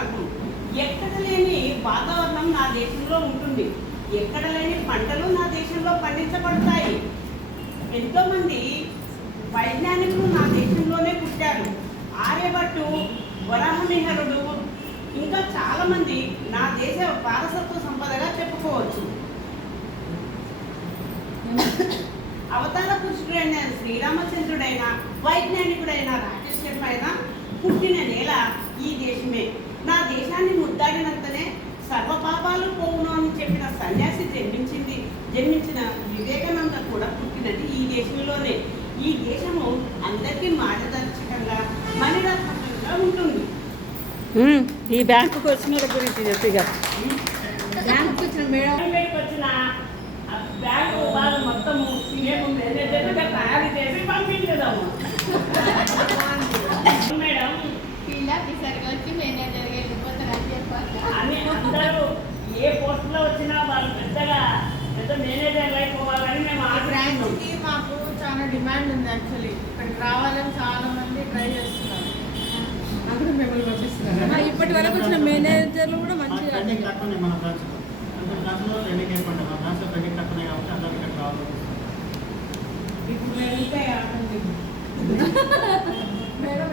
ద్వీపకల్పం ఎక్కడ లేని వాతావరణం నా దేశంలో ఉంటుంది. ఎక్కడ లేని పంటలు నా దేశంలో పండించబడతాయి. ఎంతోమంది వైజ్ఞానికులు నా దేశంలోనే పుట్టారు. ఆర్యభట్టు వరాహమిహరుడు ఇంకా చాలామంది నా దేశ వారసత్వ సంపదగా చెప్పుకోవచ్చు. అవతార పురుషుడైన శ్రీరామచంద్రుడైన వైజ్ఞానికుడైన రాజేశ్వరుడైన అయినా పుట్టిన నేల ఈ దేశమే నా దేశాన్ని ముద్దాడినంతనే సర్వ పాపాలు పోవును అని చెప్పిన సన్యాసి జన్మించింది జన్మించిన వివేకానంద కూడా పుట్టినది ఈ దేశంలోనే. ఈ దేశము అందరికీ మార్గదర్శకంగా మణిరత్నంగా ఉంటుంది. ఈ బ్యాంకుకి వచ్చిన వాళ్ళ గురించి చెప్పిగా. బ్యాంకుకి వచ్చిన మేడం. వచ్చిన బ్యాంకు వాళ్ళు మొత్తము తయారు చేసి పంపించేదాము మేడం పిల్ల పిసరిగా వచ్చి మేనేజర్గా వెళ్ళిపోతారు అని చెప్పాక అని అందరూ ఏ పోస్టులో వచ్చినా వాళ్ళు పెద్దగా పెద్ద మేనేజర్లు అయిపోవాలని మేము బ్రాంచ్కి మాకు చాలా డిమాండ్ ఉంది యాక్చువల్లీ ఇక్కడికి రావాలని చాలా మంది ట్రై చేస్తున్నారు. అప్పుడు మిమ్మల్ని పంపిస్తున్నారు. ఇప్పటి వరకు వచ్చిన మేనేజర్లు కూడా మంచిగా మన బ్రాంచ్లో అంటే బ్రాంచ్లో అయిపోయింది ట్రెండింగ్ తక్కువనే కాబట్టి అందరూ ఇక్కడ రావాలి. ఇప్పుడు. మేడం